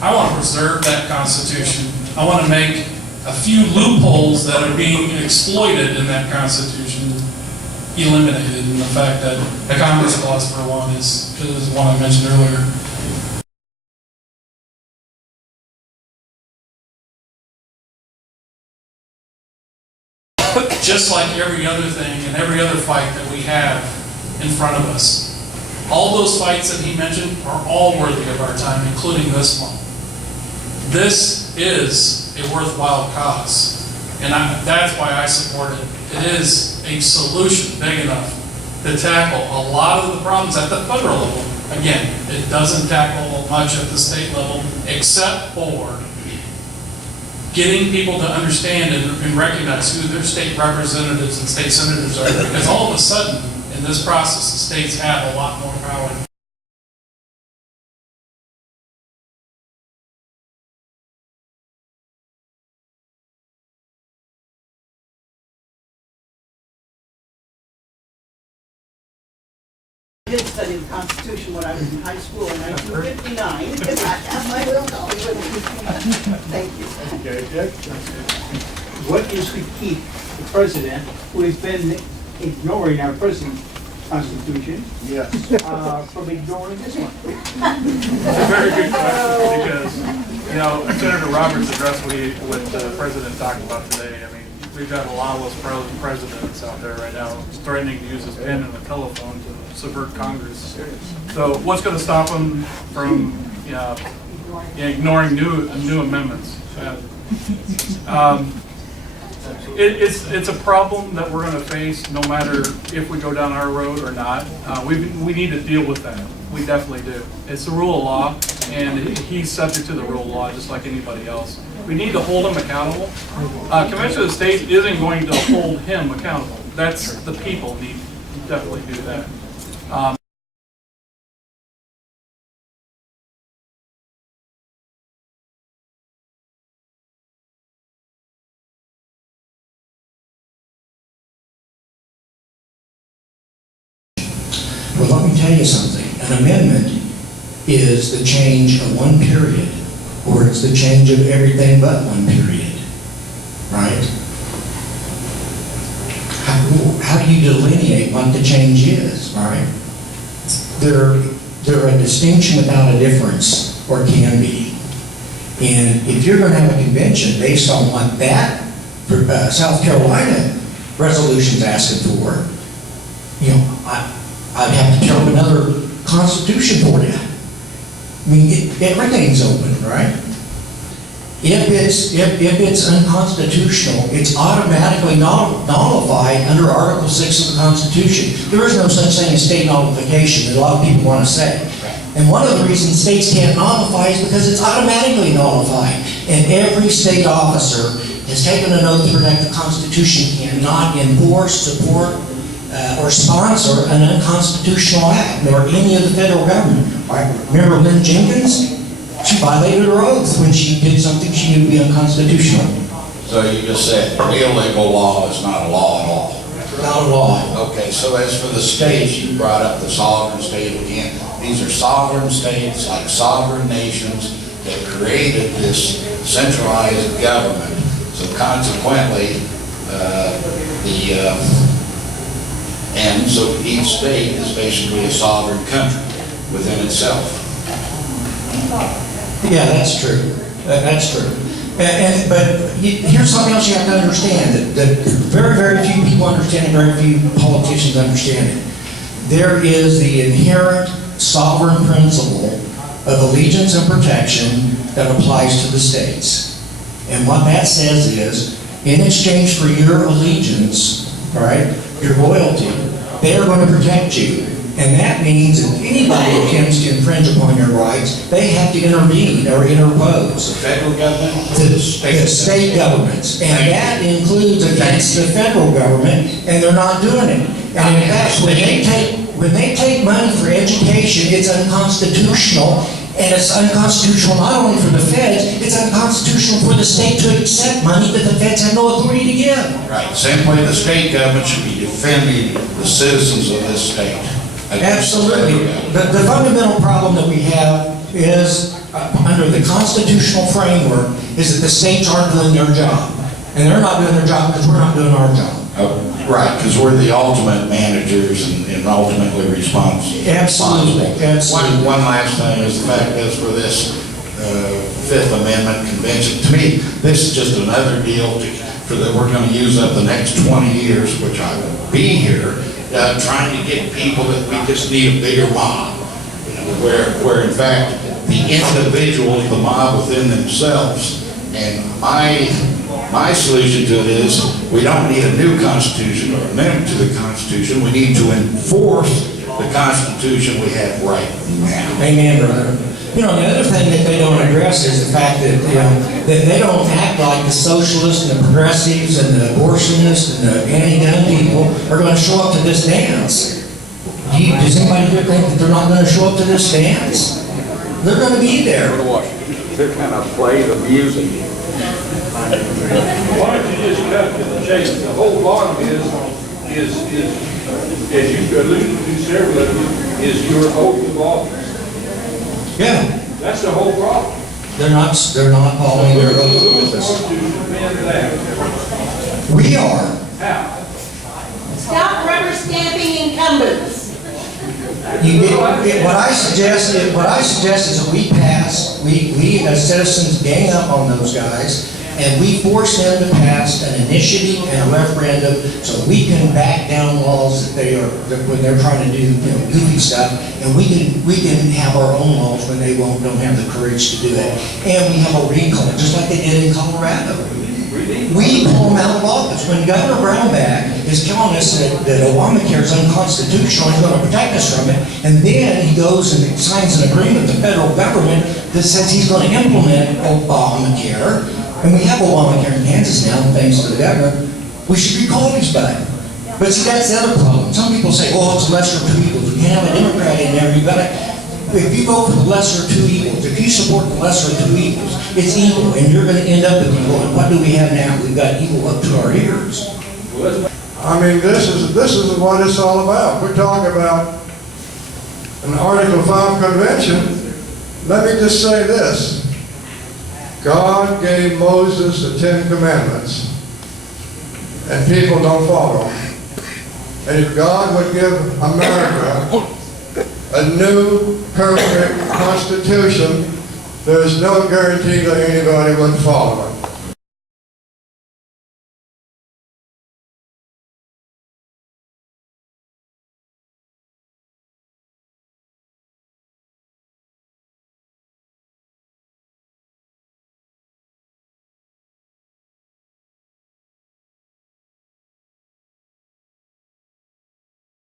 I want to preserve that Constitution. I want to make a few loopholes that are being exploited in that Constitution eliminated, and the fact that the Commerce Clause, for one, is one I mentioned earlier. Just like every other thing and every other fight that we have in front of us, all those fights that he mentioned are all worthy of our time, including this one. This is a worthwhile cause, and that's why I support it. It is a solution big enough to tackle a lot of the problems at the federal level. Again, it doesn't tackle much at the state level, except for getting people to understand and recognize who their state representatives and state senators are, because all of a sudden, in this process, the states have a lot more power. I did study the Constitution when I was in high school in 1959, because I have my little dolly with me. Thank you. Okay, Dick? What is to keep the president, who has been ignoring our present Constitution, Yes. from ignoring this one? It's a very good question because, Senator Roberts addressed what the president talked about today. I mean, we've got a lot of those presidents out there right now threatening to use his pen and a telephone to subvert Congress. So what's going to stop him from ignoring new amendments? It's a problem that we're going to face no matter if we go down our road or not. We need to deal with that. We definitely do. It's the rule of law, and he's subject to the rule of law just like anybody else. We need to hold him accountable. Convention of the State isn't going to hold him accountable. That's the people need to definitely do that. Well, let me tell you something. An amendment is the change of one period, or it's the change of everything but one period, right? How do you delineate what the change is, right? They're a distinction without a difference, or can be. And if you're going to have a convention based on what that South Carolina resolution's asking for, I'd have to turn another constitution for you. I mean, everything's open, right? If it's unconstitutional, it's automatically nullified under Article 6 of the Constitution. There is no such thing as state nullification that a lot of people want to say. And one of the reasons states can't nullify is because it's automatically nullified. And every state officer has taken an oath to protect the Constitution, cannot enforce, support, or sponsor an unconstitutional act, nor any of the federal government. Remember Lynn Jenkins? She violated her oath when she did something she knew to be unconstitutional. So you just said illegal law is not a law at all. Not a law. Okay, so as for the states, you brought up the sovereign state again. These are sovereign states, like sovereign nations, that created this centralized government. So consequently, and so each state is basically a sovereign country within itself. Yeah, that's true. That's true. But here's something else you have to understand that very, very few people understand it, very few politicians understand it. There is the inherent sovereign principle of allegiance and protection that applies to the states. And what that says is, in exchange for your allegiance, right, your loyalty, they are going to protect you. And that means if anybody attempts to infringe upon your rights, they have to intervene or interpose. The federal government? The state governments. And that includes against the federal government, and they're not doing it. And in fact, when they take money for education, it's unconstitutional. And it's unconstitutional not only for the feds, it's unconstitutional for the state to accept money that the feds have no authority to give. Right. Same way the state government should be defending the citizens of this state. Absolutely. The fundamental problem that we have is, under the constitutional framework, is that the states aren't doing their job. And they're not doing their job because we're not doing our job. Right, because we're the ultimate managers and ultimately responsible. Absolutely, absolutely. One last thing is the fact is for this Fifth Amendment Convention, to me, this is just another deal for that we're going to use up the next 20 years, which I will be here, trying to get people that we just need a bigger mob. You know, where in fact, the individuals, the mob within themselves, and my solution to it is, we don't need a new constitution or amendment to the Constitution. We need to enforce the Constitution we have right now. Amen, brother. You know, the other thing that they don't address is the fact that, you know, that they don't act like the socialists and the progressives and the abortionists and the anti-gun people are going to show up to this dance. Does anybody here think that they're not going to show up to this dance? They're going to be there. They're kind of play the music. Why don't you just cut to the chase? The whole bottom is, as you alluded to several of you, is your oath of office. Yeah. That's the whole problem. They're not following their oath of Who's office. going to defend that? We are. How? Stop rubber stamping incumbents. What I suggest is that we as citizens gang up on those guys, and we force them to pass an initiative and a referendum so we can back down laws when they're trying to do, you know, goofy stuff, and we can have our own laws when they don't have the courage to do it. And we have a recall, just like they did in Colorado. We pull them out of office. When Governor Brownback is telling us that Obamacare is unconstitutional, he's going to protect us from it, and then he goes and signs an agreement with the federal government that says he's going to implement Obamacare, and we have Obamacare in Kansas now, thanks to the governor, we should recall his butt. But see, that's the other problem. Some people say, well, it's a lesser of two evils. You can't have a Democrat in there. If you vote for the lesser of two evils, if you support the lesser of two evils, it's evil, and you're going to end up with evil. And what do we have now? We've got evil up to our ears. I mean, this is what it's all about. We're talking about an Article 5 convention. Let me just say this. God gave Moses the 10 Commandments, and people don't follow them. And if God would give America a new, perfect constitution, there's no guarantee that anybody would follow it.